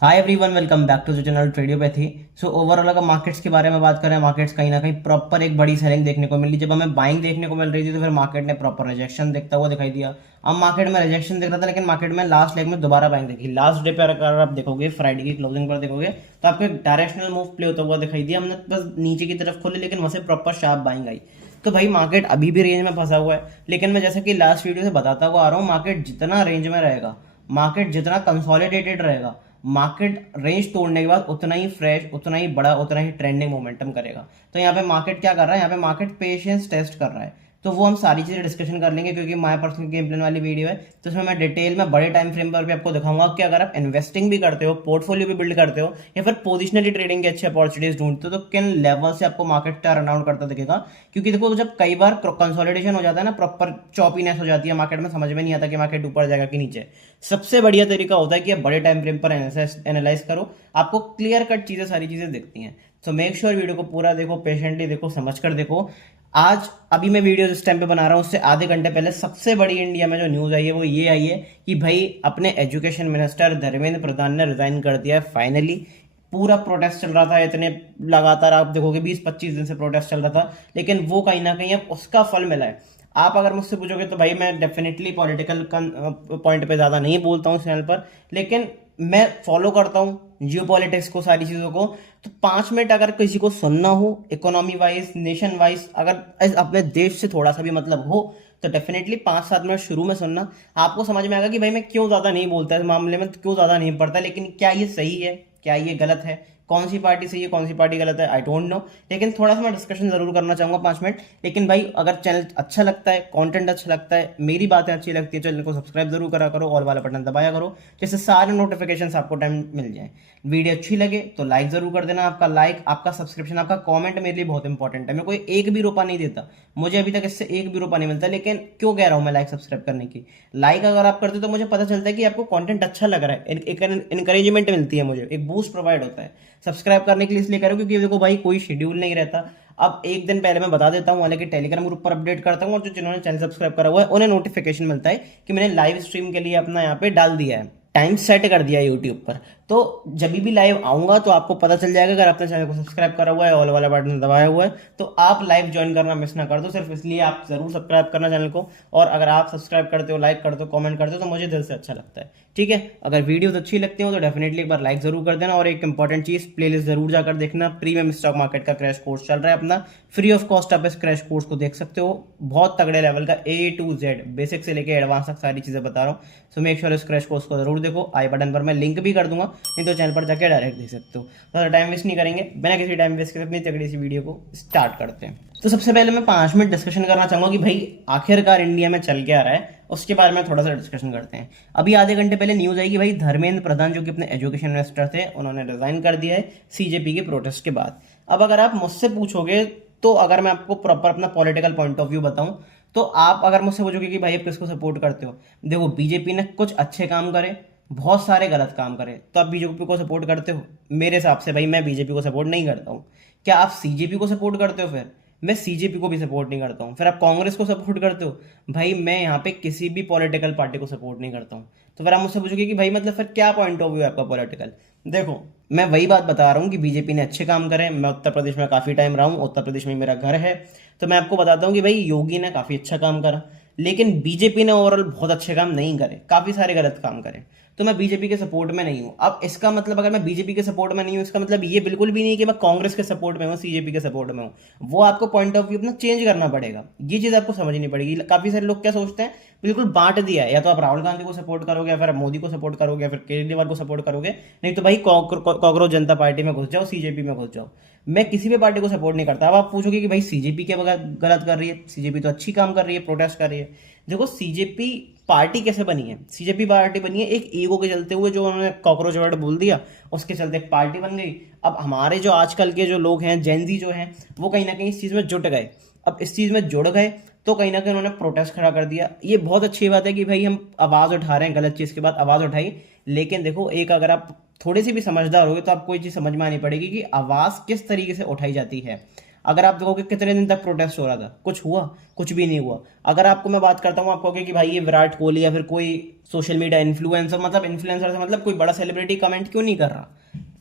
Hi everyone, welcome back to the channel Tradeopathy. So overall अगर markets के बारे में बात करें, मार्केट्स कहीं ना कहीं प्रॉपर एक बड़ी सेलिंग देखने को मिली। जब हमें बाइंग देखने को मिल रही थी तो फिर मार्केट ने प्रॉपर रिजेक्शन देखता हुआ दिखाई दिया। अब मार्केट में रिजेक्शन दिख रहा था, लेकिन मार्केट में लास्ट लेग में दोबारा बाइंग देखी। लास्ट डे पर अगर आप देखोगे, फ्राइडे की क्लोजिंग पर देखोगे तो आपको एक डायरेक्शनल मूव प्ले होता हुआ दिखाई दिया। हमने बस नीचे की तरफ खोले, लेकिन वहां से प्रॉपर शार्प बाइंग आई। तो भाई मार्केट अभी भी रेंज में फंसा हुआ है, लेकिन मैं जैसे कि लास्ट वीडियो से बताता हुआ आ रहा हूँ, मार्केट जितना रेंज में रहेगा, मार्केट जितना कंसोलिडेटेड रहेगा, मार्केट रेंज तोड़ने के बाद उतना ही फ्रेश, उतना ही बड़ा, उतना ही ट्रेंडिंग मोमेंटम करेगा। तो यहाँ पे मार्केट क्या कर रहा है, यहाँ पे मार्केट पेशेंस टेस्ट कर रहा है। तो वो हम सारी चीजें डिस्कशन कर लेंगे, क्योंकि माय पर्सनल गेम प्लान वाली वीडियो है, तो उसमें मैं डिटेल में बड़े टाइम फ्रेम पर भी आपको दिखाऊंगा कि अगर आप इन्वेस्टिंग भी करते हो, पोर्टफोलियो भी बिल्ड करते हो, या फिर पोजिशनली ट्रेडिंग की अच्छी अपॉर्चुनिटीज ढूंढते हो, तो किन लेवल से आपको मार्केट टर्न आउट करता दिखेगा। क्योंकि देखो, जब कई बार कंसोलिडेशन हो जाता है ना, प्रॉपर चॉपीनेस हो जाती है मार्केट में, समझ में नहीं आता कि मार्केट ऊपर जाएगा कि नीचे। सबसे बढ़िया तरीका होता है कि आप बड़े टाइम फ्रेम पर एनालाइज करो, आपको क्लियर कट चीजें, सारी चीजें दिखती हैं। तो मेक श्योर वीडियो को पूरा देखो, पेशेंटली देखो, समझ कर देखो। आज अभी मैं वीडियो जिस टाइम पे बना रहा हूँ, उससे आधे घंटे पहले सबसे बड़ी इंडिया में जो न्यूज आई है वो ये आई है कि भाई अपने एजुकेशन मिनिस्टर धर्मेंद्र प्रधान ने रिजाइन कर दिया है फाइनली। पूरा प्रोटेस्ट चल रहा था, इतने लगातार आप देखोगे 20-25 दिन से प्रोटेस्ट चल रहा था, लेकिन वो कहीं ना कहीं अब उसका फल मिला है। आप अगर मुझसे पूछोगे तो भाई मैं डेफिनेटली पॉलिटिकल पॉइंट पे ज़्यादा नहीं बोलता हूँ इस चैनल पर, लेकिन मैं फॉलो करता हूँ जियो पॉलिटिक्स को, सारी चीज़ों को। तो 5 मिनट अगर किसी को सुनना हो, इकोनॉमी वाइज, नेशन वाइज, अगर अपने देश से थोड़ा सा भी मतलब हो, तो डेफिनेटली 5-7 मिनट शुरू में सुनना, आपको समझ में आएगा कि भाई मैं क्यों ज़्यादा नहीं बोलता इस मामले में, क्यों ज़्यादा नहीं पढ़ता, लेकिन क्या ये सही है, क्या ये गलत है, कौन सी पार्टी सही है, कौन सी पार्टी गलत है, आई डोंट नो। लेकिन थोड़ा सा मैं डिस्कशन जरूर करना चाहूंगा 5 मिनट। लेकिन भाई अगर चैनल अच्छा लगता है, कंटेंट अच्छा लगता है, मेरी बातें अच्छी लगती है, चैनल को सब्सक्राइब जरूर करा करो, ऑल वाला बटन दबाया करो, जिससे सारे नोटिफिकेशन आपको टाइम मिल जाए। वीडियो अच्छी लगे तो लाइक जरूर कर देना। आपका लाइक, आपका सब्सक्रिप्शन, आपका कमेंट मेरे लिए बहुत इंपॉर्टेंट है। मैं कोई एक भी रुपया नहीं देता, मुझे अभी तक इससे एक भी रुपया नहीं मिलता, लेकिन क्यों कह रहा हूं मैं लाइक सब्सक्राइब करने की। लाइक अगर आप करते हो तो मुझे पता चलता है कि आपको कंटेंट अच्छा लग रहा है, एक इंकरेजमेंट मिलती है, मुझे एक बूस्ट प्रोवाइड होता है। सब्सक्राइब करने के लिए इसलिए करो क्योंकि देखो भाई, कोई शेड्यूल नहीं रहता। अब एक दिन पहले मैं बता देता हूँ, हालांकि टेलीग्राम ग्रुप पर अपडेट करता हूँ, और जो जिन्होंने चैनल सब्सक्राइब करा हुआ है उन्हें नोटिफिकेशन मिलता है कि मैंने लाइव स्ट्रीम के लिए अपना यहाँ पे डाल दिया है, टाइम सेट कर दिया है यूट्यूब पर। तो जब भी लाइव आऊंगा तो आपको पता चल जाएगा। अगर आपने चैनल को सब्सक्राइब करा हुआ है, ऑल वाला बटन दबाया हुआ है, तो आप लाइव ज्वाइन करना मिस ना कर दो। सिर्फ इसलिए आप जरूर सब्सक्राइब करना चैनल को। और अगर आप सब्सक्राइब करते हो, लाइक करते हो, कमेंट करते हो, तो मुझे दिल से अच्छा लगता है। ठीक है, अगर वीडियोस अच्छी लगती हो तो डेफिनेटली एक बार लाइक जरूर कर देना। और एक इंपॉर्टेंट चीज, प्लेलिस्ट जरूर जाकर देखना। प्रीमियम स्टॉक मार्केट का क्रैश कोर्स चल रहा है अपना, फ्री ऑफ कॉस्ट आप इस क्रैश कोर्स को देख सकते हो। बहुत तगड़े लेवल का A to Z, बेसिक से लेके एडवांस तक सारी चीजें बता रहा हूँ। सो मेक श्योर इस क्रैश कोर्स को जरूर देखो। आई बटन पर मैं लिंक भी कर दूंगा, नहीं तो चैनल पर जाकर डायरेक्ट देख सकते हो। तो टाइम वेस्ट नहीं करेंगे, बिना किसी टाइम वेस्ट के अपनी तगड़ी सी वीडियो को स्टार्ट करते हैं। तो सबसे पहले मैं 5 मिनट डिस्कशन करना चाहूंगा कि भाई आखिरकार इंडिया में चल क्या रहा है, उसके बारे में थोड़ा सा डिस्कशन करते हैं। अभी आधे घंटे पहले न्यूज आई कि भाई धर्मेंद्र प्रधान, जो कि अपने एजुकेशन मिनिस्टर थे, उन्होंने रिजाइन कर दिया है सीजेपी के प्रोटेस्ट के बाद। अब अगर आप मुझसे पूछोगे, तो अगर मैं आपको प्रॉपर अपना पॉलिटिकल पॉइंट ऑफ व्यू बताऊं, तो आप अगर मुझसे पूछोगे कि भाई आप किसको सपोर्ट करते हो, देखो बीजेपी ने कुछ अच्छे काम करे, बहुत सारे गलत काम करे, तो आप बीजेपी को सपोर्ट करते हो? मेरे हिसाब से भाई मैं बीजेपी को सपोर्ट नहीं करता हूँ। क्या आप सीजेपी को सपोर्ट करते हो? फिर मैं सीजेपी को भी सपोर्ट नहीं करता हूँ। फिर आप कांग्रेस को सपोर्ट करते हो? भाई मैं यहाँ पे किसी भी पॉलिटिकल पार्टी को सपोर्ट नहीं करता हूँ। तो फिर आप मुझसे पूछोगे कि भाई मतलब फिर क्या पॉइंट ऑफ व्यू है आपका पॉलिटिकल। देखो, मैं वही बात बता रहा हूँ कि बीजेपी ने अच्छे काम करे। मैं उत्तर प्रदेश में काफी टाइम रहा हूँ, उत्तर प्रदेश में मेरा घर है, तो मैं आपको बताता हूँ कि भाई योगी ने काफी अच्छा काम करा, लेकिन बीजेपी ने ओवरऑल बहुत अच्छे काम नहीं करे, काफी सारे गलत काम करे। तो मैं बीजेपी के सपोर्ट में नहीं हूं। अब इसका मतलब, अगर मैं बीजेपी के सपोर्ट में नहीं हूं, इसका मतलब ये बिल्कुल भी नहीं कि मैं कांग्रेस के सपोर्ट में हूं, सीजेपी के सपोर्ट में हूं। वो आपको पॉइंट ऑफ व्यू अपना चेंज करना पड़ेगा, ये चीज आपको समझनी पड़ेगी। काफी सारे लोग क्या सोचते हैं, बिल्कुल बांट दिया है, या तो आप राहुल गांधी को सपोर्ट करोगे, या फिर मोदी को सपोर्ट करोगे, या फिर केजरीवाल को सपोर्ट करोगे, नहीं तो भाई कांग्रेस जनता पार्टी में घुस जाओ, सीजेपी में घुस जाओ। मैं किसी भी पार्टी को सपोर्ट नहीं करता। अब आप पूछोगे कि भाई सीजेपी क्या गलत कर रही है, सीजेपी तो अच्छी काम कर रही है, प्रोटेस्ट कर रही है। देखो, सीजेपी पार्टी कैसे बनी है? सीजेपी पार्टी बनी है एक ईगो के चलते हुए, जो उन्होंने कॉकरोच वर्ड बोल दिया, उसके चलते एक पार्टी बन गई। अब हमारे जो आजकल के जो लोग हैं, जेनजी जो हैं, वो कहीं ना कहीं इस चीज में जुट गए। अब इस चीज में जुड़ गए तो कहीं ना कहीं उन्होंने प्रोटेस्ट खड़ा कर दिया। ये बहुत अच्छी बात है कि भाई हम आवाज उठा रहे हैं, गलत चीज के बाद आवाज उठाई। लेकिन देखो, एक अगर आप थोड़ी सी भी समझदार होगे तो आपको ये चीज समझ में आनी पड़ेगी कि आवाज किस तरीके से उठाई जाती है। अगर आप देखोगे कितने दिन तक प्रोटेस्ट हो रहा था, कुछ हुआ? कुछ भी नहीं हुआ। अगर आपको मैं बात करता हूँ, आप कहोगे कि भाई ये विराट कोहली या फिर कोई सोशल मीडिया इन्फ्लुएंसर, मतलब इन्फ्लुएंसर से मतलब कोई बड़ा सेलिब्रिटी कमेंट क्यों नहीं कर रहा?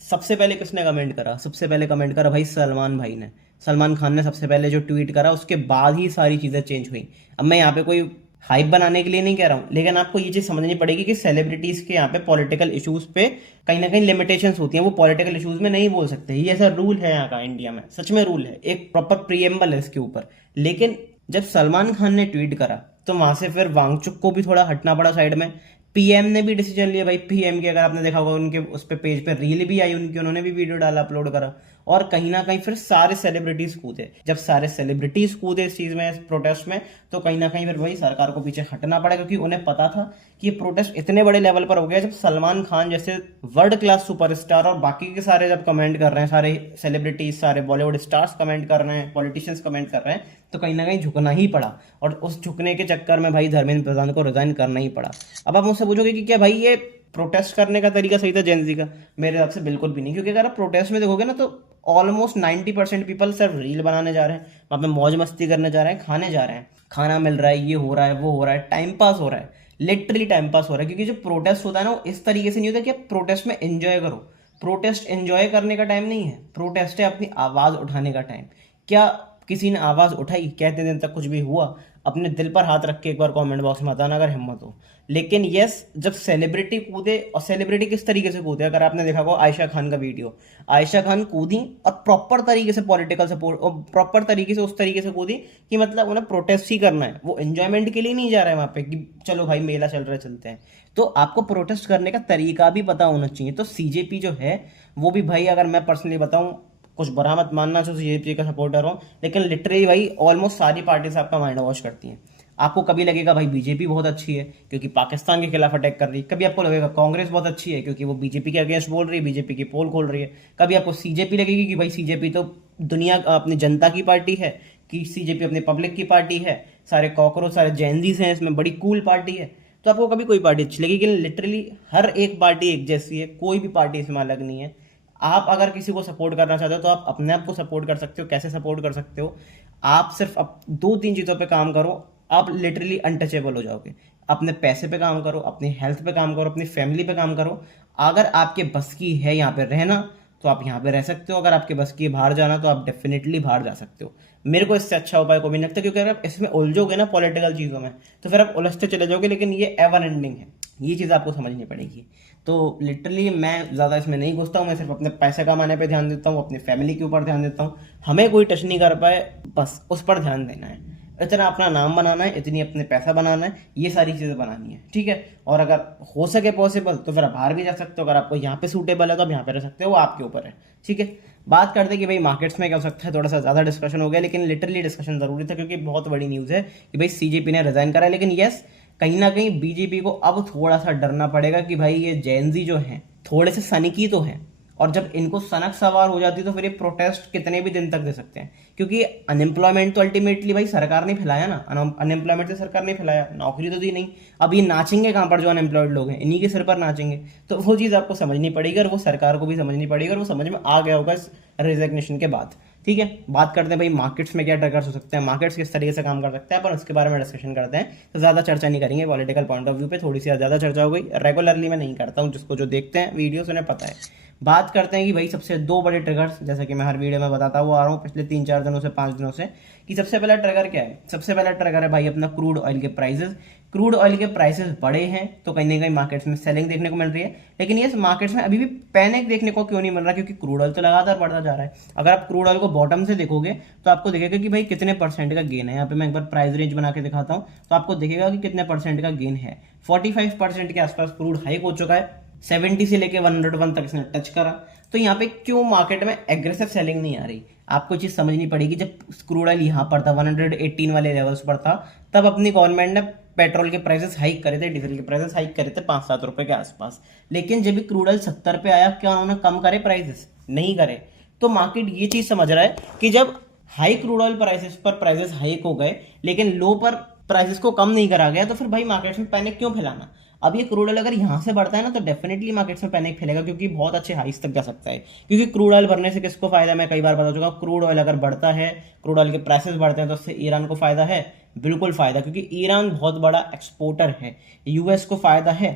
सबसे पहले किसने कमेंट करा? सबसे पहले कमेंट करा भाई सलमान भाई ने। सलमान खान ने सबसे पहले जो ट्वीट करा, उसके बाद ही सारी चीज़ें चेंज हुई। अब मैं यहाँ पे कोई हाइप बनाने के लिए नहीं कह रहा हूँ, लेकिन आपको ये चीज़ समझनी पड़ेगी कि सेलिब्रिटीज़ के यहाँ पे पॉलिटिकल इश्यूज पे कहीं ना कहीं लिमिटेशंस होती हैं, वो पॉलिटिकल इश्यूज में नहीं बोल सकते। ये ऐसा रूल है यहाँ का, इंडिया में सच में रूल है, एक प्रॉपर प्रीएम्बल है इसके ऊपर। लेकिन जब सलमान खान ने ट्वीट करा तो वहां से फिर वांगचुक को भी थोड़ा हटना पड़ा साइड में। पीएम ने भी डिसीजन लिया भाई, पीएम की अगर आपने देखा होगा उनके उस पे पेज पे रील भी आई उनकी, उन्होंने भी वीडियो डाला, अपलोड करा। और कहीं ना कहीं फिर सारे सेलिब्रिटीज कूदे। जब सारे सेलिब्रिटीज कूदे इस चीज में, इस प्रोटेस्ट में, तो कहीं ना कहीं फिर वही सरकार को पीछे हटना पड़ा, क्योंकि उन्हें पता था कि ये प्रोटेस्ट इतने बड़े लेवल पर हो गया। जब सलमान खान जैसे वर्ल्ड क्लास सुपरस्टार और बाकी के सारे जब कमेंट कर रहे हैं, सारे सेलिब्रिटीज, सारे बॉलीवुड स्टार्स कमेंट कर रहे हैं, पॉलिटिशियंस कमेंट कर रहे हैं, तो कहीं ना कहीं झुकना ही पड़ा। और उस झुकने के चक्कर में भाई धर्मेंद्र प्रधान को रिजाइन करना ही पड़ा। अब आप मुझसे पूछोगे कि क्या भाई ये प्रोटेस्ट करने का तरीका सही था जेनजी का? मेरे हिसाब से बिल्कुल भी नहीं, क्योंकि अगर आप प्रोटेस्ट में देखोगे ना तो ऑलमोस्ट 90% पीपल सिर्फ रील बनाने जा रहे हैं, वहाँ पे मौज मस्ती करने जा रहे हैं, खाने जा रहे हैं, खाना मिल रहा है, ये हो रहा है, वो हो रहा है, टाइम पास हो रहा है, लिटरली टाइम पास हो रहा है। क्योंकि जो प्रोटेस्ट होता है ना, वो इस तरीके से नहीं होता कि आप प्रोटेस्ट में एंजॉय करो। प्रोटेस्ट एंजॉय करने का टाइम नहीं है, प्रोटेस्ट है अपनी आवाज़ उठाने का टाइम। क्या किसी ने आवाज़ उठाई? कहते दिन तक कुछ भी हुआ? अपने दिल पर हाथ रख के एक बार कमेंट बॉक्स में बताना अगर हिम्मत हो। लेकिन यस, जब सेलिब्रिटी कूदे, और सेलिब्रिटी किस तरीके से कूदे, अगर आपने देखा हो आयशा खान का वीडियो, आयशा खान कूदी और प्रॉपर तरीके से पॉलिटिकल सपोर्ट, और प्रॉपर तरीके से उस तरीके से कूदी कि मतलब उन्हें प्रोटेस्ट ही करना है, वो एंजॉयमेंट के लिए नहीं जा रहा है वहाँ पे कि चलो भाई मेला चल रहा है चलते हैं। तो आपको प्रोटेस्ट करने का तरीका भी पता होना चाहिए। तो सीजेपी जो है वो भी भाई, अगर मैं पर्सनली बताऊँ, कुछ बुरा मत मानना जो सीजेपी का सपोर्टर हो, लेकिन लिटरली भाई ऑलमोस्ट सारी पार्टीज आपका माइंड वॉश करती हैं। आपको कभी लगेगा भाई बीजेपी बहुत अच्छी है क्योंकि पाकिस्तान के खिलाफ अटैक कर रही है, कभी आपको लगेगा कांग्रेस बहुत अच्छी है क्योंकि वो बीजेपी के अगेंस्ट बोल रही है, बीजेपी की पोल खोल रही है, कभी आपको सीजेपी लगेगी कि भाई सीजेपी तो दुनिया अपनी जनता की पार्टी है, कि सीजेपी अपनी पब्लिक की पार्टी है, सारे कॉकरोच सारे जैनजीज हैं इसमें, बड़ी कूल पार्टी है। तो आपको कभी कोई पार्टी अच्छी लगेगी, लिटरली हर एक पार्टी एक जैसी है, कोई भी पार्टी इसमें अलग नहीं है। आप अगर किसी को सपोर्ट करना चाहते हो तो आप अपने आप को सपोर्ट कर सकते हो। कैसे सपोर्ट कर सकते हो? आप सिर्फ दो तीन चीज़ों पे काम करो, आप लिटरली अनटचेबल हो जाओगे। अपने पैसे पे काम करो, अपनी हेल्थ पे काम करो, अपनी फैमिली पे काम करो। अगर आपके बस की है यहाँ पे रहना तो आप यहाँ पे रह सकते हो, अगर आपके बस की है बाहर जाना तो आप डेफिनेटली बाहर जा सकते हो। मेरे को इससे अच्छा उपाय कोई नहीं लगता, क्योंकि अगर आप इसमें उलझोगे ना पॉलिटिकल चीज़ों में तो फिर आप उलझते चले जाओगे, लेकिन ये एवर एंडिंग है, ये चीज़ आपको समझनी पड़ेगी। तो लिटरली मैं ज़्यादा इसमें नहीं घुसता हूँ, मैं सिर्फ अपने पैसे कमाने पे ध्यान देता हूँ, अपनी फैमिली के ऊपर ध्यान देता हूँ। हमें कोई टच नहीं कर पाए, बस उस पर ध्यान देना है, इतना अपना नाम बनाना है, इतनी अपने पैसा बनाना है, ये सारी चीज़ें बनानी है, ठीक है। और अगर हो सके पॉसिबल तो फिर आप बाहर भी जा सकते हो, अगर आपको यहाँ पे सूटेबल है तो आप यहाँ पे रह सकते हो, वो आपके ऊपर है, ठीक है। बात करते हैं कि भाई मार्केट्स में क्या हो सकता है, थोड़ा सा ज़्यादा डिस्कशन हो गया, लेकिन लिटरली डिस्कशन ज़रूरी था क्योंकि बहुत बड़ी न्यूज़ है कि भाई सीजेपी ने रिजाइन करा है। लेकिन यस, कहीं ना कहीं बीजेपी को अब थोड़ा सा डरना पड़ेगा कि भाई ये जैनजी जो हैं थोड़े से सनकी तो हैं, और जब इनको सनक सवार हो जाती है तो फिर ये प्रोटेस्ट कितने भी दिन तक दे सकते हैं, क्योंकि अनएम्प्लॉयमेंट तो अल्टीमेटली भाई सरकार ने फैलाया ना, अनएम्प्लॉयमेंट से सरकार ने फैलाया, नौकरी तो दी नहीं। अब ये नाचेंगे कहाँ पर? जो अनएम्प्लॉयड लोग हैं इन्हीं के सिर पर नाचेंगे। तो वो चीज़ आपको समझनी पड़ेगी और वो सरकार को भी समझनी पड़ेगी, और वो समझ में आ गया होगा इस रेजिग्नेशन के बाद, ठीक है। बात करते हैं भाई मार्केट्स में क्या ट्रिगर्स हो सकते हैं, मार्केट्स किस तरीके से काम कर सकते हैं, पर उसके बारे में डिस्कशन करते हैं। तो ज़्यादा चर्चा नहीं करेंगे, पॉलिटिकल पॉइंट ऑफ व्यू पे थोड़ी सी ज़्यादा चर्चा हो गई, रेगुलरली मैं नहीं करता हूँ, जिसको जो देखते हैं वीडियोस उन्हें पता है। बात करते हैं कि भाई सबसे दो बड़े ट्रिगर्स, जैसे कि मैं हर वीडियो में बताता हुआ आ रहा हूँ पिछले 3-4 दिनों से, 5 दिनों से, कि सबसे पहला ट्रिगर क्या है। सबसे पहला ट्रिगर है भाई अपना क्रूड ऑयल के प्राइसेस। क्रूड ऑयल के प्राइसेस बढ़े हैं तो कहीं ना कहीं मार्केट्स में सेलिंग देखने को मिल रही है, लेकिन ये मार्केट्स में अभी भी पैनिक देखने को क्यों नहीं मिल रहा? क्योंकि क्रूड ऑयल तो लगातार बढ़ता जा रहा है। अगर आप क्रूड ऑयल को बॉटम से देखोगे तो आपको दिखेगा कि भाई कितने परसेंट का गेन है। यहाँ पे मैं एक बार प्राइस रेंज बना के दिखाता हूँ तो आपको दिखेगा कि कितने परसेंट का गेन है। 45% के आसपास क्रूड हाइक हो चुका है, 70 से लेके 101 तक इसने टच करा। तो यहाँ पे क्यों मार्केट में एग्रेसिव सेलिंग नहीं आ रही? आपको चीज समझनी पड़ेगी। जब क्रूड ऑयल यहाँ पर था 118 वाले लेवल्स पर था, तब अपनी गवर्नमेंट ने पेट्रोल के प्राइसेस हाइक करे थे, डीजल के प्राइसेस हाइक करे थे 5-7 रुपए के आसपास। लेकिन जब भी क्रूड ऑयल 70 पे आया, क्या उन्होंने कम करे प्राइसेस? नहीं करे। तो मार्केट ये चीज समझ रहा है कि जब हाई क्रूड ऑयल प्राइसेस पर प्राइसेस हाइक हो गए लेकिन लो पर प्राइसेस को कम नहीं करा गया, तो फिर भाई मार्केट में पैनिक क्यों फैलाना? अब ये क्रूड ऑयल अगर यहाँ से बढ़ता है ना तो डेफिनेटली मार्केट्स में पैनिक फैलेगा, क्योंकि बहुत अच्छे हाइस तक जा सकता है। क्योंकि क्रूड ऑयल बढ़ने से किसको फायदा है, मैं कई बार बता चुका हूँ, क्रूड ऑयल अगर बढ़ता है, क्रूड ऑयल के प्राइसेस बढ़ते हैं तो उससे ईरान को फायदा है, बिल्कुल फायदा, क्योंकि ईरान बहुत बड़ा एक्सपोर्टर है। यूएस को फायदा है,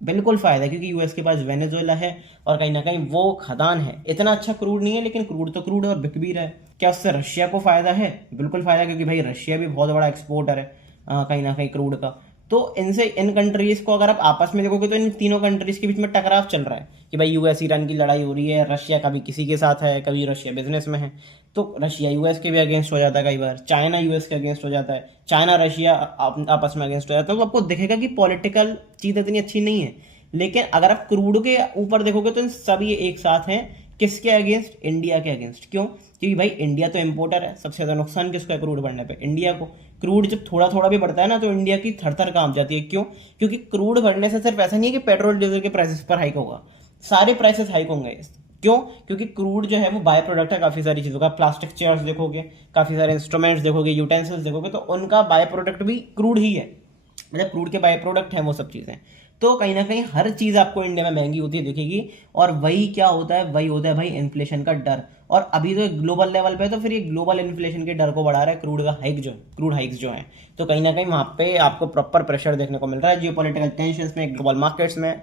बिल्कुल फायदा है, क्योंकि यूएस के पास वेनेजुएला है और कहीं ना कहीं वो खदान है। इतना अच्छा क्रूड नहीं है लेकिन क्रूड तो क्रूड है और बिक भी रहा है। क्या उससे रशिया को फायदा है, बिल्कुल फायदा, क्योंकि भाई रशिया भी बहुत बड़ा एक्सपोर्टर है कहीं ना कहीं क्रूड का। तो इनसे इन कंट्रीज को अगर आप आपस में देखोगे तो इन तीनों कंट्रीज के बीच में टकराव चल रहा है कि भाई यूएस ईरान की लड़ाई हो रही है, रशिया कभी किसी के साथ है, कभी रशिया बिजनेस में है, तो रशिया यूएस के भी अगेंस्ट हो जाता है, कई बार चाइना यूएस के अगेंस्ट हो जाता है, चाइना रशिया आपस में अगेंस्ट हो जाता है। तो आपको दिखेगा कि पॉलिटिकल चीज़ इतनी अच्छी नहीं है। लेकिन अगर आप क्रूड के ऊपर देखोगे तो इन सब ये एक साथ हैं, किसके अगेंस्ट, इंडिया के अगेंस्ट। क्यों, क्योंकि भाई इंडिया तो इंपोर्टर है, सबसे ज्यादा नुकसान किसको है क्रूड बढ़ने पे, इंडिया को। क्रूड जब थोड़ा थोड़ा भी बढ़ता है ना तो इंडिया की थर थर कांप जाती है। क्यों, क्योंकि क्रूड बढ़ने से सिर्फ ऐसा नहीं है कि पेट्रोल डीजल के प्राइसेस पर हाइक होगा, सारे प्राइसेस हाइक होंगे। क्यों, क्योंकि क्रूड जो है वो बाय प्रोडक्ट है काफी सारी चीजों का। प्लास्टिक चेयर्स देखोगे, काफी सारे इंस्ट्रूमेंट्स देखोगे, यूटेंसिल्स देखोगे, तो उनका बाय प्रोडक्ट भी क्रूड ही है, मतलब क्रूड के बाय प्रोडक्ट हैं वो सब चीजें। तो कहीं ना कहीं हर चीज आपको इंडिया में महंगी होती है दिखेगी। और वही क्या होता है, वही होता है भाई इन्फ्लेशन का डर। और अभी तो ग्लोबल लेवल पे, तो फिर ये ग्लोबल इन्फ्लेशन के डर को बढ़ा रहा है क्रूड का हाइक जो, क्रूड हाइक्स जो है। तो कहीं ना कहीं वहां पे आपको प्रॉपर प्रेशर देखने को मिल रहा है जियोपॉलिटिकल टेंशंस में, ग्लोबल मार्केट्स में,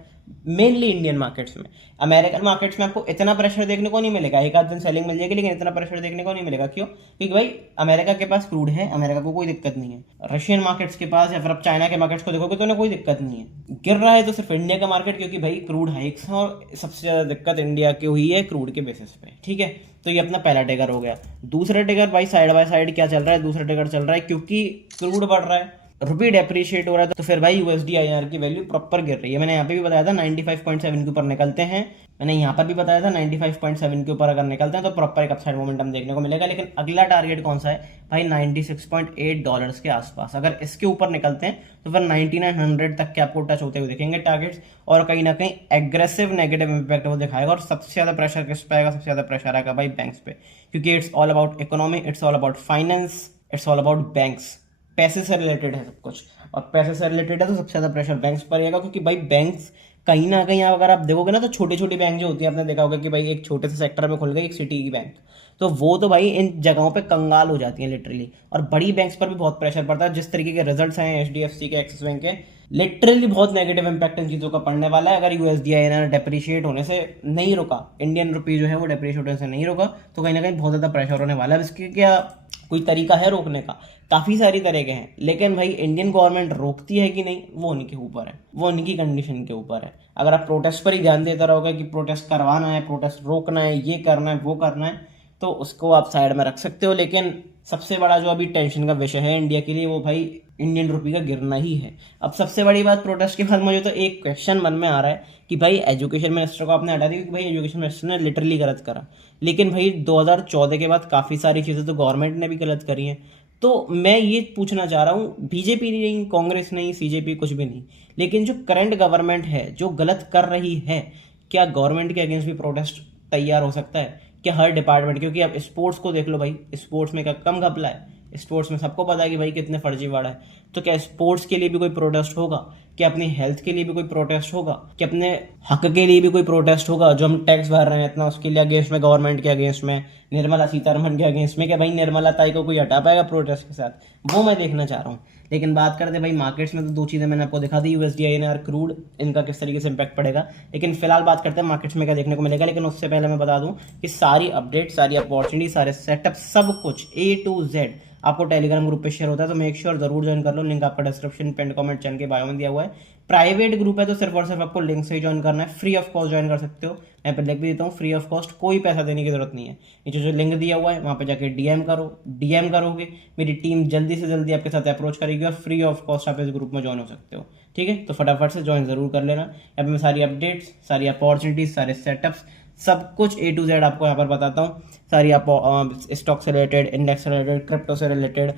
मेनली इंडियन मार्केट्स में। अमेरिकन मार्केट्स में आपको इतना प्रेशर देखने को नहीं मिलेगा, एक आध दिन सेलिंग मिल जाएगी लेकिन इतना प्रेशर देखने को नहीं मिलेगा। क्यों, क्योंकि भाई अमेरिका के पास क्रूड है, अमेरिका को कोई दिक्कत नहीं है। रशियन मार्केट्स के पास या फिर आप चाइना के मार्केट्स को देखोगे तो उन्हें कोई दिक्कत नहीं है। गिर रहा है तो सिर्फ इंडिया का मार्केट, क्योंकि भाई क्रूड हाइक्स है और सबसे ज्यादा दिक्कत इंडिया की हुई है क्रूड के बेसिस पे। ठीक है, तो ये अपना पहला ट्रिगर हो गया। दूसरा ट्रिगर भाई साइड बाय साइड क्या चल रहा है, दूसरा ट्रिगर चल रहा है क्योंकि क्रूड बढ़ रहा है, रुपी डेप्रिशिएट हो रहा है, तो फिर भाई यूएसडी आईएनआर की वैल्यू प्रॉपर गिर रही है। मैंने यहाँ पे भी बताया था 95.7 के ऊपर निकलते हैं, मैंने यहाँ पर भी बताया था 95.7 के ऊपर अगर निकलते हैं तो प्रॉपर एक अपसाइड मोमेंटम देखने को मिलेगा। लेकिन अगला टारगेट कौन सा है भाई, $96.8 के आसपास। अगर इसके ऊपर निकलते हैं तो फिर 9900 तक के आपको टच होते हुए दिखेंगे टारगेट्स, और कहीं ना कहीं एग्रेसिव नेगेटिव इंपैक्ट वो दिखाएगा। और सबसे ज्यादा प्रेशर किस पे आएगा, सबसे ज्यादा प्रेशर आएगा भाई बैंक्स पे, क्योंकि it's all about economy, it's all about finance, it's all about banks. पैसे से रिलेटेड है सब कुछ, और पैसे से रिलेटेड है तो सबसे ज्यादा प्रेशर बैंक्स पर रहेगा। क्योंकि भाई बैंक्स कहीं ना कहीं अगर आप देखोगे ना तो छोटी छोटी बैंक जो होती है, आपने देखा होगा कि भाई एक छोटे से सेक्टर में खुल गई एक सिटी की बैंक, तो वो तो भाई इन जगहों पे कंगाल हो जाती है लिटरली। और बड़ी बैंक्स पर भी बहुत प्रेशर पड़ता है। जिस तरीके के रिजल्ट्स हैं एचडीएफसी के, एक्सिस बैंक के, लिटरली बहुत नेगेटिव इंपैक्ट इन चीजों का पड़ने वाला है। अगर यूएसडी आईएनआर डेप्रिशिएट होने से नहीं रुका, इंडियन रुपी जो है वो डेप्रिशिएट होने से नहीं रुका, तो कहीं ना कहीं बहुत ज्यादा प्रेशर होने वाला है। इसके क्या कोई तरीका है रोकने का, काफी सारी तरह के हैं, लेकिन भाई इंडियन गवर्नमेंट रोकती है कि नहीं वो उनके ऊपर है, वो उनकी कंडीशन के ऊपर है। अगर आप प्रोटेस्ट पर ही ध्यान देता रहोगे कि प्रोटेस्ट करवाना है, प्रोटेस्ट रोकना है, ये करना है, वो करना है, तो उसको आप साइड में रख सकते हो। लेकिन सबसे बड़ा जो अभी टेंशन का विषय है इंडिया के लिए वो भाई इंडियन रुपी का गिरना ही है। अब सबसे बड़ी बात, प्रोटेस्ट के बाद मुझे तो एक क्वेश्चन मन में आ रहा है कि भाई एजुकेशन मिनिस्टर को आपने हटा दिया, क्योंकि भाई एजुकेशन मिनिस्टर ने लिटरली गलत करा। लेकिन भाई 2014 के बाद काफ़ी सारी चीज़ें तो गवर्नमेंट ने भी गलत करी हैं। तो मैं ये पूछना चाह रहा हूँ, बीजेपी नहीं, कांग्रेस नहीं, सीजेपी कुछ भी नहीं, लेकिन जो करंट गवर्नमेंट है जो गलत कर रही है, क्या गवर्नमेंट के अगेंस्ट भी प्रोटेस्ट तैयार हो सकता है क्या हर डिपार्टमेंट? क्योंकि आप स्पोर्ट्स को देख लो भाई, स्पोर्ट्स में क्या कम घपला है? स्पोर्ट्स में सबको पता है कि भाई कितने फर्जीवाड़ा है। तो क्या स्पोर्ट्स के लिए भी कोई प्रोटेस्ट होगा? क्या अपनी हेल्थ के लिए भी कोई प्रोटेस्ट होगा? क्या अपने हक के लिए भी कोई प्रोटेस्ट होगा? जो हम टैक्स भर रहे हैं इतना, उसके लिए अगेंस्ट में, गवर्नमेंट के अगेंस्ट में, निर्मला सीतारमण के अगेंस्ट में, क्या भाई निर्मला ताई को कोई हटा पाएगा प्रोटेस्ट के साथ? वो मैं देखना चाह रहा हूँ। लेकिन बात करते भाई मार्केट्स में, तो दो चीज़ें मैंने आपको दिखा दी, यूएसडी आईएनआर, क्रूड, इनका किस तरीके से इंपैक्ट पड़ेगा। लेकिन फिलहाल बात करते हैं मार्केट्स में क्या देखने को मिलेगा। लेकिन उससे पहले मैं बता दूं कि सारी अपडेट, सारी अपॉर्चुनिटी, सारे सेटअप, सब कुछ A to Z आपको टेलीग्राम ग्रुप पे शेयर होता है, तो मेक श्योर जरूर ज्वाइन कर लो। लिंक आपका डिस्क्रिप्शन, पिन कमेंट, चैनल के बायो में दिया हुआ है। प्राइवेट ग्रुप है तो सिर्फ और सिर्फ आपको लिंक से ही ज्वाइन करना है, फ्री ऑफ कॉस्ट ज्वाइन कर सकते हो। मैं पे लिंक भी देता हूँ, फ्री ऑफ कॉस्ट, कोई पैसा देने की जरूरत नहीं है। नीचे जो लिंक दिया हुआ है वहाँ पे जाके डीएम करो, डीएम करोगे मेरी टीम जल्दी से जल्दी आपके साथ अप्रोच करेगी और फ्री ऑफ कॉस्ट आप इस ग्रुप में ज्वाइन हो सकते हो। ठीक है, तो फटाफट से ज्वाइन जरूर कर लेना। यहाँ पे मैं सारी अपडेट्स, सारी अपॉर्चुनिटीज, सारे सेटअप्स, सब कुछ A to Z आपको यहाँ पर बताता हूँ। सारी आप स्टॉक से रिलेटेड, इंडेक्स से रिलेटेड, क्रिप्टो से रिलेटेड।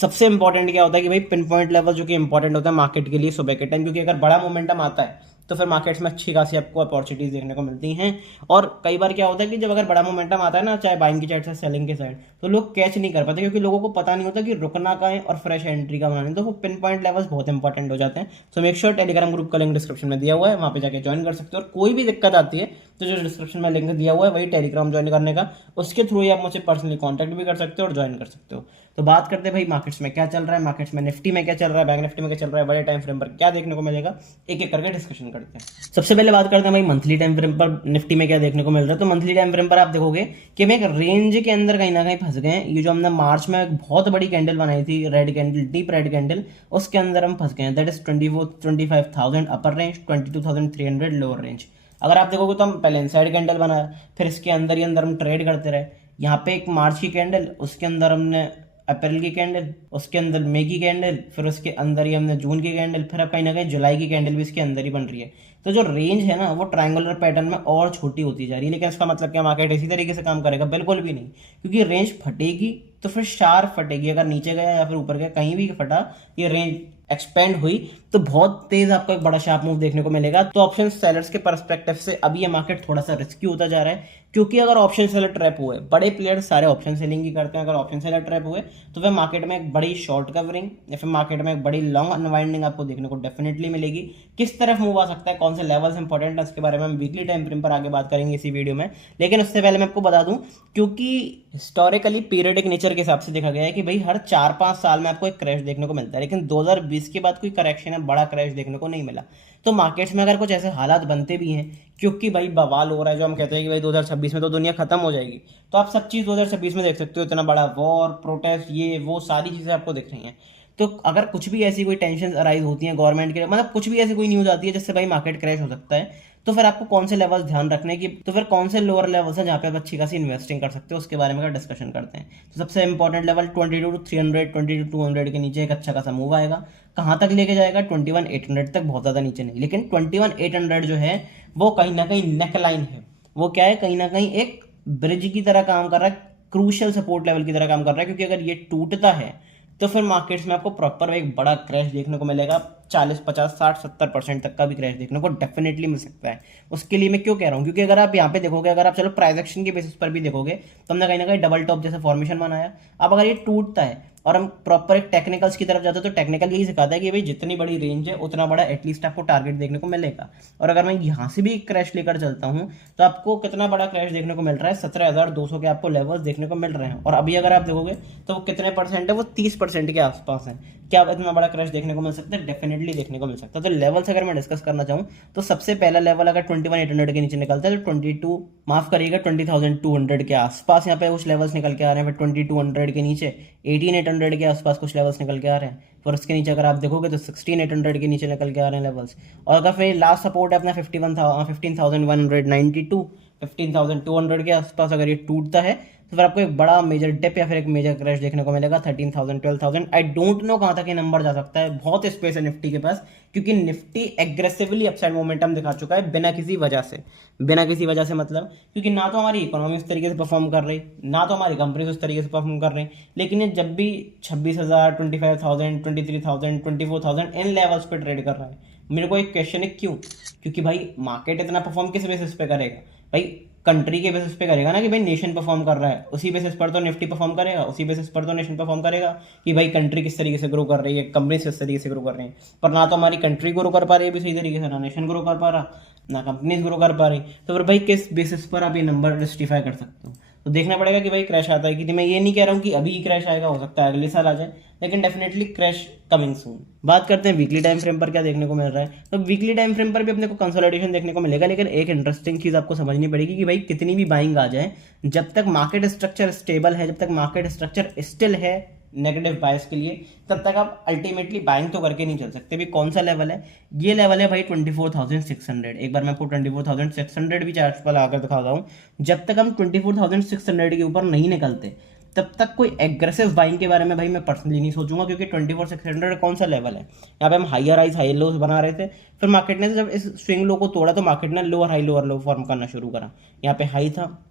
सबसे इंपॉर्टेंट क्या होता है कि भाई पिन पॉइंट लेवल जो कि इंपॉर्टेंट होता है मार्केट के लिए सुबह के टाइम, क्योंकि अगर बड़ा मोमेंटम आता है तो फिर मार्केट्स में अच्छी खासी आपको अपॉर्चुनिटीज देखने को मिलती हैं। और कई बार क्या होता है कि जब अगर बड़ा मोमेंटम आता है ना, चाहे बाइंग की साइड से सेलिंग की साइड, तो लोग कैच नहीं कर पाते क्योंकि लोगों को पता नहीं होता कि रुकना का है और फ्रेश एंट्री का बनाना है। तो वो पिन पॉइंट लेवल्स बहुत इंपॉर्टेंट हो जाते हैं। So make sure Telegram group का लिंक डिस्क्रिप्शन में दिया हुआ है, वहाँ पे जाके ज्वाइन कर सकते हो। और कोई भी दिक्कत आती है तो जो डिस्क्रिप्शन में लिंक दिया हुआ है वही टेलीग्राम ज्वाइन करने का, उसके थ्रू ही आप मुझे पर्सनली कॉन्टैक्ट भी कर सकते हो और ज्वाइन कर सकते हो। तो बात करते हैं भाई मार्केट्स में क्या चल रहा है, मार्केट्स में निफ्टी में क्या चल रहा है, बैंक निफ्टी में क्या चल रहा है, बड़े टाइम फ्रेम पर क्या देखने को मिलेगा, एक एक करके डिस्कशन करते हैं। सबसे पहले बात करते हैं भाई मंथली टाइम फ्रेम पर निफ्टी में क्या देखने को मिल रहा है। तो मंथली टाइम फ्रेम पर आप देखोगे कि हम एक रेंज के अंदर कहीं ना कहीं फंस गए हैं। ये जो हमने मार्च में एक बहुत बड़ी कैंडल बनाई थी, red candle, deep red candle, उसके अंदर हम फंस गए हैं। That is 25,000 upper range, 22,300 lower range. अगर आप देखोगे तो हम पहले इनसाइड कैंडल बनाया, फिर इसके अंदर ही अंदर हम ट्रेड करते रहे। यहाँ पे एक मार्च की कैंडल, उसके अंदर हमने अप्रैल की कैंडल, उसके अंदर मई की कैंडल, फिर उसके अंदर ही हमने जून की कैंडल, फिर अब कहीं ना कहीं जुलाई की कैंडल भी इसके अंदर ही बन रही है। तो जो रेंज है ना वो ट्रायंगुलर पैटर्न में और छोटी होती जा रही है। लेकिन इसका मतलब क्या मार्केट इसी तरीके से काम करेगा? बिल्कुल भी नहीं, क्योंकि रेंज फटेगी तो फिर शार्प फटेगी। अगर नीचे गया या फिर ऊपर गया, कहीं भी फटा, ये रेंज एक्सपेंड हुई तो बहुत तेज आपको एक बड़ा शार्प मूव देखने को मिलेगा। तो ऑप्शन सेलर्स के पर्सपेक्टिव से अभी ये मार्केट थोड़ा सा रिस्की होता जा रहा है, क्योंकि अगर ऑप्शन सेलर ट्रैप हुए, बड़े प्लेयर्स सारे ऑप्शन सेलिंग ही करते हैं, अगर ऑप्शन सेलर ट्रैप हुए तो फिर मार्केट में एक बड़ी शॉर्ट कवरिंग या फिर मार्केट में एक बड़ी लॉन्ग अनवाइंडिंग आपको देखने को डेफिनेटली मिलेगी। किस तरफ मूव आ सकता है, कौन से लेवल्स इंपॉर्टेंट है, इसके बारे में हम वीकली टाइम फ्रेम पर आगे बात करेंगे इसी वीडियो में। लेकिन उससे पहले मैं आपको बता दूं, क्योंकि हिस्टोरिकली पीरियडिक नेचर के हिसाब से देखा गया है कि भाई हर 4-5 साल में आपको एक क्रैश देखने को मिलता है, लेकिन 2020 के बाद कोई करेक्शन है, बड़ा क्रैश देखने को नहीं मिला। तो मार्केट्स में अगर कुछ ऐसे हालात बनते भी हैं, क्योंकि भाई बवाल हो रहा है, जो हम कहते हैं कि भाई 2026 में तो दुनिया खत्म हो जाएगी, तो आप सब चीज़ 2026 में देख सकते हो। इतना बड़ा वॉर, प्रोटेस्ट, ये वो सारी चीज़ें आपको दिख रही हैं। तो अगर कुछ भी ऐसी कोई टेंशन अराइज होती हैं गवर्नमेंट के, मतलब कुछ भी ऐसी कोई न्यूज़ आती है जिससे भाई मार्केट क्रैश हो सकता है, तो फिर आपको कौन से लेवल्स ध्यान रखने की, तो फिर कौन से लोअर लेवल्स हैं जहाँ पे आप अच्छी खासी इन्वेस्टिंग कर सकते हो, उसके बारे में का डिस्कशन करते हैं। तो सबसे इंपॉर्टेंट लेवल 22,300, 22,200 के नीचे एक अच्छा खासा मूव आएगा। कहाँ तक लेके जाएगा? 21,800 तक, बहुत ज़्यादा नीचे नहीं, लेकिन 21,800 जो है वो कहीं ना कहीं नेक लाइन है। वो क्या है? कहीं ना कहीं एक ब्रिज की तरह काम कर रहा है, क्रूशियल सपोर्ट लेवल की तरह काम कर रहा है, क्योंकि अगर ये टूटता है तो फिर मार्केट्स में आपको प्रॉपर एक बड़ा क्रैश देखने को मिलेगा। 40, 50, 60, 70% तक का भी क्रैश देखने को डेफिनेटली मिल सकता है। उसके लिए मैं क्यों कह रहा हूँ? क्योंकि अगर आप यहाँ पे देखोगे, अगर आप चलो प्राइस एक्शन के बेसिस पर भी देखोगे, तो हमने कहीं ना कहीं डबल टॉप जैसा फॉर्मेशन बनाया। अब अगर ये टूटता है और हम प्रॉपर एक टेक्निकल्स की तरफ जाते हैं, तो टेक्निकल यही सिखाता है कि भाई जितनी बड़ी रेंज है उतना बड़ा एटलीस्ट आपको टारगेट देखने को मिलेगा। और अगर मैं यहाँ से भी क्रैश लेकर चलता हूँ तो आपको कितना बड़ा क्रैश देखने को मिल रहा है? 17,200 के आपको लेवल्स देखने को मिल रहे हैं। और अभी अगर आप देखोगे तो वो कितने परसेंट है? वो 30% के आसपास है। क्या इतना बड़ा क्रैश देखने को मिल सकता है? डेफिनेटली देखने को मिल सकता है। तो लेवल्स अगर मैं डिस्कस करना चाहूँ तो सबसे पहला लेवल अगर 21,800 के नीचे निकलता है तो 20,200 के आसपास यहाँ पे कुछ लेवल्स निकल के आ रहे हैं। फिर 2200 के नीचे 18,800 के आसपास कुछ लेवल्स निकल के आ रहे हैं। फिर उसके नीचे अगर आप देखोगे तो 16,800 के नीचे निकल के आ रहे हैं लेवल्स। और अगर फिर लास्ट सपोर्ट है अपना 15,192, 15,200 के आसपास अगर ये टूटता है तो फिर आपको एक बड़ा मेजर डिप या फिर एक मेजर क्रैश देखने को मिलेगा 13,000, 12,000। आई डोंट नो कहाँ तक ये नंबर जा सकता है। बहुत स्पेस है निफ्टी के पास, क्योंकि निफ्टी एग्रेसिवली अपसाइड मोमेंटम दिखा चुका है बिना किसी वजह से। बिना किसी वजह से मतलब क्योंकि ना तो हमारी इकोनॉमी उस तरीके से परफॉर्म कर रही, ना तो हमारी कंपनी उस तरीके से परफॉर्म कर रही। लेकिन ये जब भी 26,000, 25,000, 23,000, 24,000 इन लेवल्स पे ट्रेड कर रहा है, मेरे को एक क्वेश्चन है क्यों? क्योंकि भाई मार्केट इतना परफॉर्म किस बेसिस पे करेगा? भाई कंट्री के बेसिस पे करेगा ना, कि भाई नेशन परफॉर्म कर रहा है, उसी बेसिस पर तो निफ्टी परफॉर्म करेगा, उसी बेसिस पर तो नेशन परफॉर्म करेगा कि भाई कंट्री किस तरीके से ग्रो कर रही है, कंपनी किस तरीके से ग्रो कर रही है। पर ना तो हमारी कंट्री ग्रो कर पा रही है भी सही तरीके से, ना नेशन ग्रो कर पा रहा, ना कंपनीज ग्रो कर पा रही। तो फिर भाई किस बेसिस पर आप ये नंबर जस्टिफाई कर सकते हो? तो देखना पड़ेगा कि भाई क्रैश आता है कि मैं ये नहीं कह रहा हूँ कि अभी ही क्रैश आएगा, हो सकता है अगले साल आ जाए, लेकिन डेफिनेटली क्रैश कमिंग सून। बात करते हैं वीकली टाइम फ्रेम पर क्या देखने को मिल रहा है। तो वीकली टाइम फ्रेम पर भी अपने को कंसोलिडेशन देखने को मिलेगा, लेकिन एक इंटरेस्टिंग चीज आपको समझनी पड़ेगी कि भाई कितनी भी बाइंग आ जाए, जब तक मार्केट स्ट्रक्चर स्टेबल है, जब तक मार्केट स्ट्रक्चर स्टिल है नेगेटिव बायस के लिए, तब तक आप अल्टीमेटली बाइंग तो करके नहीं चल सकते। भी कौन सा लेवल है? ये लेवल है भाई 24,600। एक बार मैं आपको 24,600 भी चार्ट पर आकर दिखाता हूँ। जब तक हम 24,600 के ऊपर नहीं निकलते तब तक कोई एग्रेसिव बाइंग के बारे में भाई मैं पर्सनली नहीं सोचूंगा, क्योंकि 24,600 कौन सा लेवल है? यहाँ पे हम हायर हाइज हाई लोज बना रहे थे, फिर मार्केट ने जब इस स्विंग लो को तोड़ा तो मार्केट ने लोअर हाई लोअर लो फॉर्म करना शुरू करा। यहाँ पे हाई था,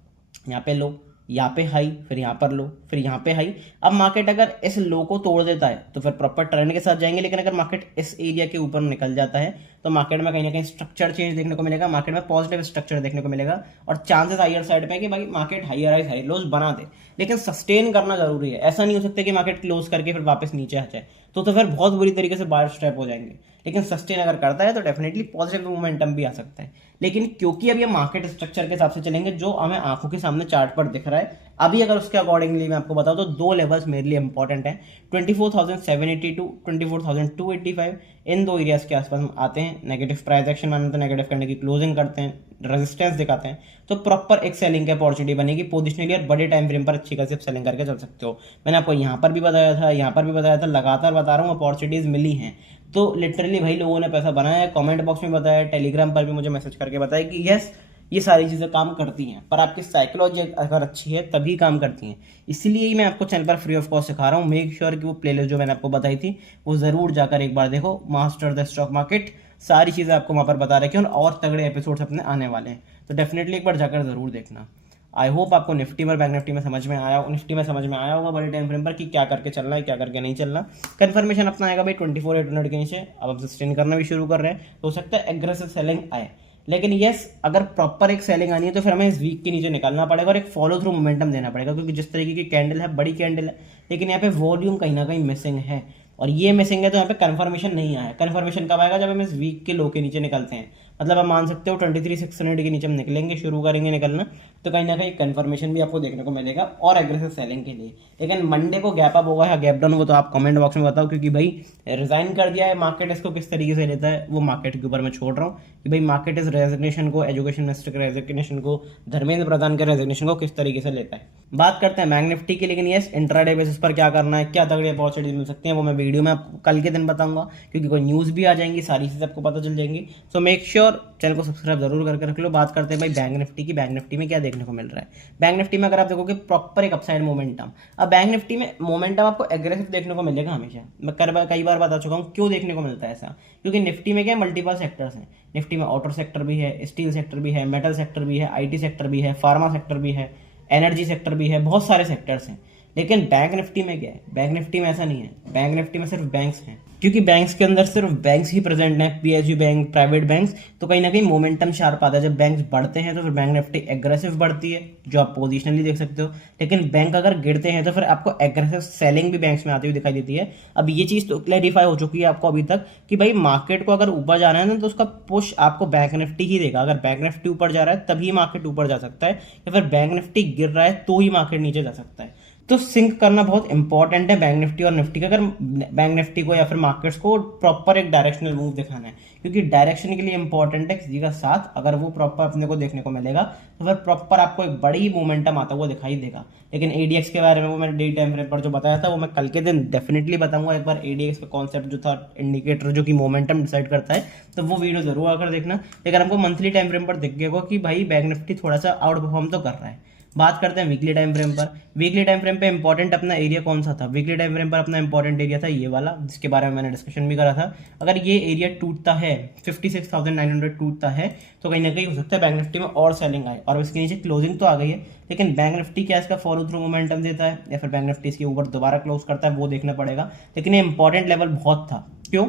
यहाँ पे लो, यहाँ पे हाई, फिर यहाँ पर लो, फिर यहाँ पे हाई। अब मार्केट अगर इस लो को तोड़ देता है तो फिर प्रॉपर ट्रेंड के साथ जाएंगे, लेकिन अगर मार्केट इस एरिया के ऊपर निकल जाता है तो मार्केट में कहीं ना कहीं स्ट्रक्चर चेंज देखने को मिलेगा, मार्केट में पॉजिटिव स्ट्रक्चर देखने को मिलेगा और चांसेस हायर साइड पे कि भाई मार्केट हायर हाई हाई लोज बना दे, लेकिन सस्टेन करना जरूरी है। ऐसा नहीं हो सकता कि मार्केट क्लोज करके फिर वापस नीचे आ जाए, तो फिर बहुत बुरी तरीके से बायर स्ट्रैप हो जाएंगे। लेकिन सस्टेन अगर करता है तो डेफिनेटली पॉजिटिव मोमेंटम भी आ सकता है। लेकिन क्योंकि अब ये मार्केट स्ट्रक्चर के हिसाब से चलेंगे जो हमें आंखों के सामने चार्ट पर दिख रहा है, अभी अगर उसके अकॉर्डिंगली मैं आपको बताऊं तो दो लेवल्स मेरे लिए इंपॉर्टेंट है, 24,782 24,285, इन दो एरियाज के आसपास हम आते हैं, नेगेटिव प्राइस एक्शन मानते हैं, नेगेटिव करने की क्लोजिंग करते हैं, रेजिस्टेंस दिखाते हैं, तो प्रॉपर एक सेलिंग की अपॉर्चुनिटी बनेगी पोजिशनली और बड़े टाइम फ्रेम पर अच्छी खासी सेलिंग करके चल सकते हो। मैंने आपको यहाँ पर भी बताया था, यहाँ पर भी बताया था, लगातार बता रहा हूँ अपॉर्चुनिटीज मिली हैं। तो लिटरली भाई लोगों ने पैसा बनाया है, कमेंट बॉक्स में बताया, टेलीग्राम पर भी मुझे मैसेज करके बताया कि यस ये सारी चीज़ें काम करती हैं, पर आपकी साइकोलॉजी अगर अच्छी है तभी काम करती हैं। इसीलिए ही मैं आपको चैनल पर फ्री ऑफ कॉस्ट सिखा रहा हूँ। मेक श्योर कि वो प्लेलिस्ट जो मैंने आपको बताई थी वो ज़रूर जाकर एक बार देखो, मास्टर द स्टॉक मार्केट, सारी चीज़ें आपको वहाँ पर बता रखी हैं और तगड़े एपिसोड्स अपने आने वाले हैं, तो डेफिनेटली एक बार जाकर ज़रूर देखना। आई होप आपको निफ्टी और बैंक निफ्टी में समझ में आया, निफ्टी में समझ में आया होगा बड़े टाइम फ्रेम पर कि क्या करके चलना है, क्या करके नहीं चलना। कन्फर्मेशन अपना आएगा भाई 24,800 के नीचे, अब हम सस्टेन करना भी शुरू कर रहे हैं, तो हो सकता है एग्रेसिव सेलिंग आए, लेकिन यस अगर प्रॉपर एक सेलिंग आनी है तो फिर हमें इस वीक के नीचे निकालना पड़ेगा और एक फॉलो थ्रू मोमेंटम देना पड़ेगा, क्योंकि जिस तरीके की कैंडल है बड़ी कैंडल है, लेकिन यहाँ पे वॉल्यूम कहीं ना कहीं मिसिंग है, और ये मिसिंग है तो यहाँ पे कन्फर्मेशन नहीं आया। कन्फर्मेशन कब आएगा? जब हम इस वीक के लो के नीचे निकलते हैं, मतलब आप मान सकते हो 23,600 के नीचे हम निकलेंगे, शुरू करेंगे निकलना, तो कहीं ना कहीं कन्फर्मेशन भी आपको देखने को मिलेगा और एग्रेसिव सेलिंग के लिए। लेकिन मंडे को गैप अप होगा या गैप डाउन होगा तो आप कमेंट बॉक्स में बताओ, क्योंकि भाई रिजाइन कर दिया है मार्केट, इसको किस तरीके से लेता है वो मार्केट के ऊपर मैं छोड़ रहा हूँ कि भाई मार्केट इस रेजिग्नेशन को, एजुकेशन मिनिस्टर के रेजिग्नेशन को, धर्मेंद्र प्रधान के रेजिग्नेशन को किस तरीके से लेता है। बात करते हैं बैंक निफ्टी की, लेकिन यस इंट्राडे बेसिस पर क्या करना है, क्या तगड़ी अपॉर्चुनिटी मिल सकती है वो मैं वीडियो में आपको कल के दिन बताऊंगा, क्योंकि कोई न्यूज़ भी आ जाएंगी, सारी चीज़ आपको पता चल जाएंगी। सो मेक श्योर चैनल को सब्सक्राइब जरूर करके रख लो। बात करते हैं भाई बैंक निफ्टी की, बैंक निफ्टी में क्या देखने को मिल रहा है। बैंक निफ्टी में अगर आप देखोगे प्रॉपर एक अपसाइड मोमेंटम, अब बैंक निफ्टी में मोमेंटम आपको एग्रेसिव देखने को मिलेगा हमेशा, मैं कई बार बता चुका हूँ क्यों देखने को मिलता है ऐसा, क्योंकि निफ्टी में क्या मल्टीपल सेक्टर्स हैं, निफ्टी में ऑटो सेक्टर भी है, स्टील सेक्टर भी है, मेटल सेक्टर भी है, आईटी सेक्टर भी है, फार्मा सेक्टर भी है, एनर्जी सेक्टर भी है, बहुत सारे सेक्टर्स हैं। लेकिन बैंक निफ्टी में क्या है? बैंक निफ्टी में ऐसा नहीं है, बैंक निफ्टी में सिर्फ बैंक्स हैं, क्योंकि बैंक्स के अंदर सिर्फ बैंक्स ही प्रेजेंट हैं, पीएसयू बैंक, प्राइवेट बैंक्स, तो कहीं ना कहीं मोमेंटम शार्प आता है। जब बैंक्स बढ़ते हैं तो फिर बैंक निफ्टी एग्रेसिव बढ़ती है, जो आप पोजिशनली देख सकते हो, लेकिन बैंक अगर गिरते हैं तो फिर आपको एग्रेसिव सेलिंग भी बैंक्स में आती हुई दिखाई देती है। अब ये चीज़ तो क्लैरिफाई हो चुकी है आपको अभी तक कि भाई मार्केट को अगर ऊपर जाना है ना तो उसका पुश आपको बैंक निफ्टी ही देगा। अगर बैंक निफ्टी ऊपर जा रहा है तभी मार्केट ऊपर जा सकता है, या फिर बैंक निफ्टी गिर रहा है तो ही मार्केट नीचे जा सकता है। तो सिंक करना बहुत इंपॉर्टेंट है बैंक निफ्टी और निफ्टी का, अगर बैंक निफ्टी को या फिर मार्केट्स को प्रॉपर एक डायरेक्शनल मूव दिखाना है, क्योंकि डायरेक्शन के लिए इंपॉर्टेंट है किसी का साथ, अगर वो प्रॉपर अपने को देखने को मिलेगा तो फिर प्रॉपर आपको एक बड़ी मोमेंटम आता हुआ दिखाई देगा। लेकिन एडीएक्स के बारे में वो मैंने डे टाइम फ्रेम पर जो बताया था वो मैं कल के दिन डेफिनेटली बताऊंगा एक बार। एडीएक्स का कॉन्सेप्ट जो था, इंडिकेटर जो कि मोमेंटम डिसाइड करता है, तो वो वीडियो जरूर आकर देखना। लेकिन हमको मंथली टाइम फ्रेम पर दिख गया कि भाई बैंक निफ्टी थोड़ा सा आउट परफॉर्म तो कर रहा है। बात करते हैं वीकली टाइम फ्रेम पर। वीकली टाइम फ्रेम पे इंपॉर्टेंट अपना एरिया कौन सा था? वीकली टाइम फ्रेम पर अपना इंपॉर्टेंट एरिया था ये वाला, जिसके बारे में मैंने डिस्कशन भी करा था। अगर ये एरिया टूटता है, 56,900 टूटता है, तो कहीं ना कहीं हो सकता है बैंक निफ्टी में और सेलिंग आए, और इसके नीचे क्लोजिंग तो आ गई है, लेकिन बैंक निफ्टी क्या इसका फॉलो थ्रू मोमेंटम देता है या फिर बैंक निफ्टी इसके ऊपर दोबारा क्लोज करता है, वो देखना पड़ेगा। लेकिन ये इंपॉर्टेंट लेवल बहुत था, क्यों?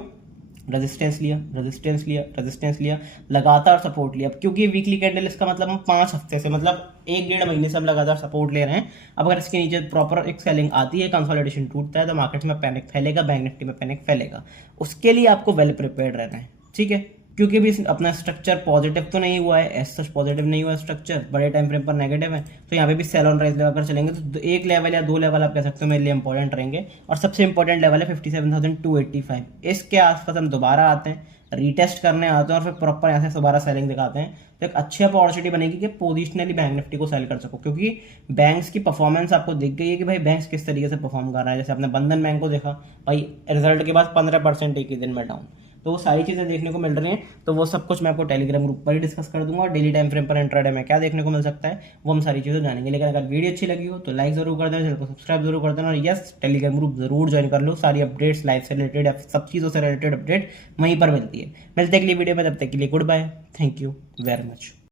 रेजिस्टेंस लिया, रेजिस्टेंस लिया, रेजिस्टेंस लिया, लगातार सपोर्ट लिया, क्योंकि वीकली कैंडल, इसका मतलब हम 5 हफ्ते से, मतलब 1-1.5 महीने से हम लगातार सपोर्ट ले रहे हैं। अब अगर इसके नीचे प्रॉपर एक सेलिंग आती है, कंसोलिडेशन टूटता है, तो मार्केट में पैनिक फैलेगा, बैंक निफ्टी में पैनिक फैलेगा। उसके लिए आपको वेल प्रिपेयर्ड रहना है, ठीक है, क्योंकि भी अपना स्ट्रक्चर पॉजिटिव तो नहीं हुआ है, एज सच पॉजिटिव नहीं हुआ स्ट्रक्चर, बड़े टाइम फ्रेम पर नेगेटिव है, तो यहाँ पे भी सेल ऑन राइज लगाकर चलेंगे तो एक लेवल या 2 लेवल आप कह सकते हो मेरे लिए इंपॉर्टेंट रहेंगे, और सबसे इंपॉर्टेंट लेवल है 57,285। इसके आसपास हम दोबारा आते हैं, रीटेस्ट करने आते हैं और फिर प्रॉपर यहाँ से दोबारा सेलिंग दिखाते हैं, तो एक अच्छी अपॉर्चुनिटी बनेगी कि पोजिशनली बैंक निफ्टी को सेल कर सको, क्योंकि बैंक्स की परफॉर्मेंस आपको दिख गई है कि भाई बैंक्स किस तरीके से परफॉर्म कर रहा है। जैसे आपने बंधन बैंक को देखा भाई, रिजल्ट के बाद 15% एक ही दिन में डाउन, तो वो सारी चीज़ें देखने को मिल रही हैं। तो वो सब कुछ मैं आपको टेलीग्राम ग्रुप पर ही डिस्कस कर दूंगा, और डेली टाइम फ्रेम पर इंट्राडे में क्या देखने को मिल सकता है वो हम सारी चीज़ें जानेंगे। लेकिन अगर वीडियो अच्छी लगी हो तो लाइक जरूर कर देना, चैनल को सब्सक्राइब जरूर कर देना, और यस टेलीग्राम ग्रुप जरूर ज्वाइन कर लो। सारी अपडेट्स लाइफ से रिलेटेड, सब चीज़ों से रिलेटेड अपडेट वहीं पर मिलती है। मिलते अगली वीडियो में, तब तक के लिए goodbye, thank you very much.